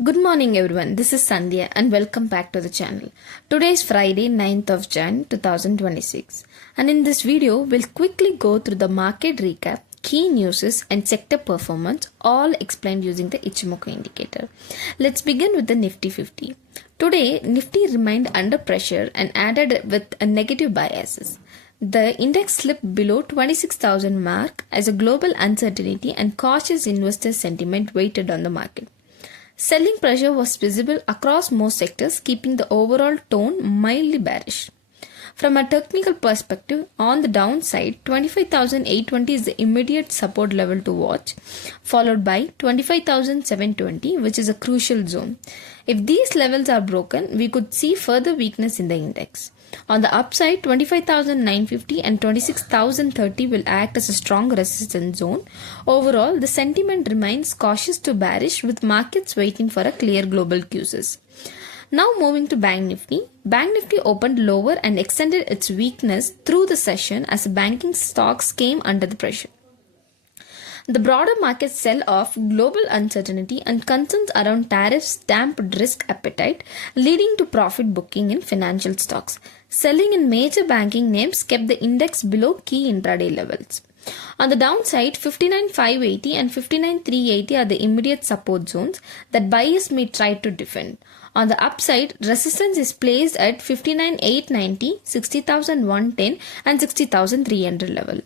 Good morning everyone, this is Sandhya and welcome back to the channel. Today is Friday 9th of Jan 2026 and in this video we'll quickly go through the market recap, key news and sector performance all explained using the Ichimoku indicator. Let's begin with the Nifty 50. Today Nifty remained under pressure and added with a negative biases. The index slipped below 26,000 mark as a global uncertainty and cautious investor sentiment weighed on the market. Selling pressure was visible across most sectors, keeping the overall tone mildly bearish. From a technical perspective, on the downside, 25,820 is the immediate support level to watch, followed by 25,720, which is a crucial zone. If these levels are broken, we could see further weakness in the index. On the upside, 25,950 and 26,030 will act as a strong resistance zone. Overall, the sentiment remains cautious to bearish with markets waiting for a clear global cues. Now moving to Bank Nifty. Bank Nifty opened lower and extended its weakness through the session as banking stocks came under the pressure. The broader market sell-off, global uncertainty and concerns around tariffs damped risk appetite, leading to profit booking in financial stocks. Selling in major banking names kept the index below key intraday levels. On the downside, 59,580 and 59,380 are the immediate support zones that buyers may try to defend. On the upside, resistance is placed at 59,890, 60,110 and 60,300 level.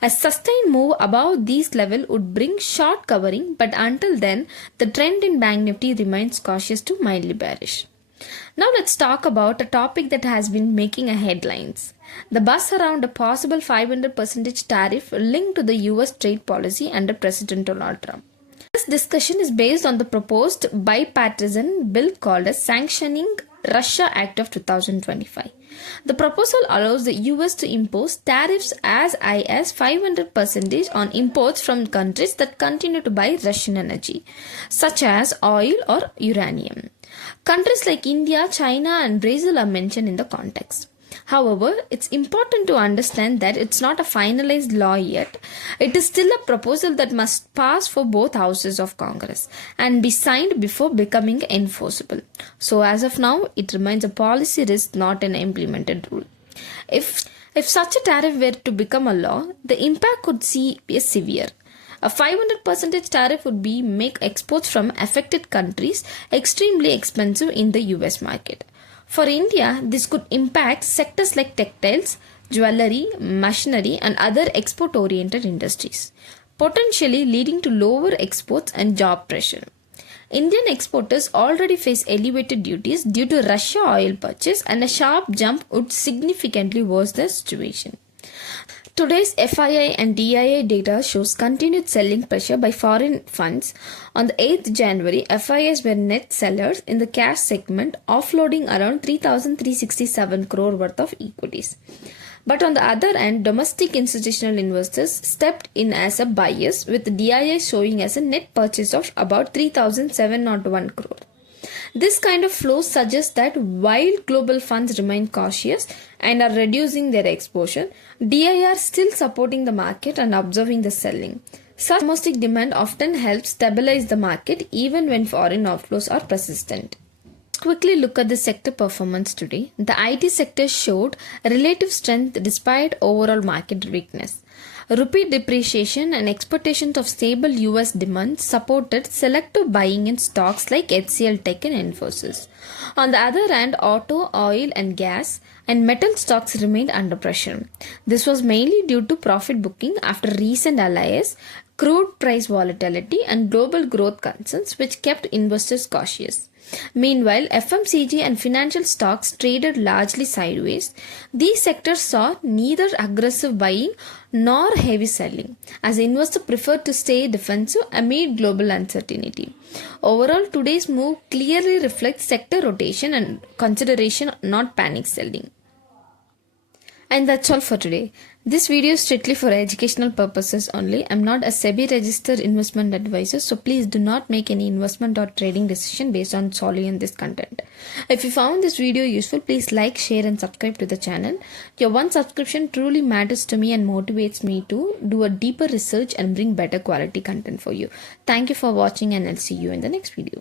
A sustained move above these levels would bring short covering, but until then, the trend in Bank Nifty remains cautious to mildly bearish. Now let's talk about a topic that has been making headlines. The buzz around a possible 500% tariff linked to the US trade policy under President Donald Trump. This discussion is based on the proposed bipartisan bill called as Sanctioning Russia Act of 2025. The proposal allows the US to impose tariffs as high as 500% on imports from countries that continue to buy Russian energy, such as oil or uranium. Countries like India, China and Brazil are mentioned in the context. However, it's important to understand that it's not a finalized law yet. It is still a proposal that must pass for both houses of Congress and be signed before becoming enforceable. So as of now, it remains a policy risk, not an implemented rule. If such a tariff were to become a law, the impact could be severe. A 500% tariff would make exports from affected countries extremely expensive in the US market. For India, this could impact sectors like textiles, jewelry, machinery and other export-oriented industries, potentially leading to lower exports and job pressure. Indian exporters already face elevated duties due to Russia oil purchase, and a sharp jump would significantly worsen the situation. Today's FII and DII data shows continued selling pressure by foreign funds. On the 8th January, FIIs were net sellers in the cash segment, offloading around 3,367 crore worth of equities. But on the other hand, domestic institutional investors stepped in as a buyers, with DII showing as a net purchase of about 3,701 crore. This kind of flow suggests that while global funds remain cautious and are reducing their exposure, DI are still supporting the market and observing the selling. Such domestic demand often helps stabilize the market even when foreign outflows are persistent. Let's quickly look at the sector performance today. The IT sector showed relative strength despite overall market weakness. Rupee depreciation and expectations of stable US demand supported selective buying in stocks like HCL Tech and Infosys. On the other hand, auto, oil and gas and metal stocks remained under pressure. This was mainly due to profit booking after recent allies, crude price volatility and global growth concerns which kept investors cautious. Meanwhile, FMCG and financial stocks traded largely sideways. These sectors saw neither aggressive buying nor heavy selling, as investors preferred to stay defensive amid global uncertainty. Overall, today's move clearly reflects sector rotation and consideration, not panic selling. And that's all for today. This video is strictly for educational purposes only. I'm not a SEBI registered investment advisor, so please do not make any investment or trading decision based on solely on this content. If you found this video useful, please like, share and subscribe to the channel. Your one subscription truly matters to me and motivates me to do a deeper research and bring better quality content for you. Thank you for watching and I'll see you in the next video.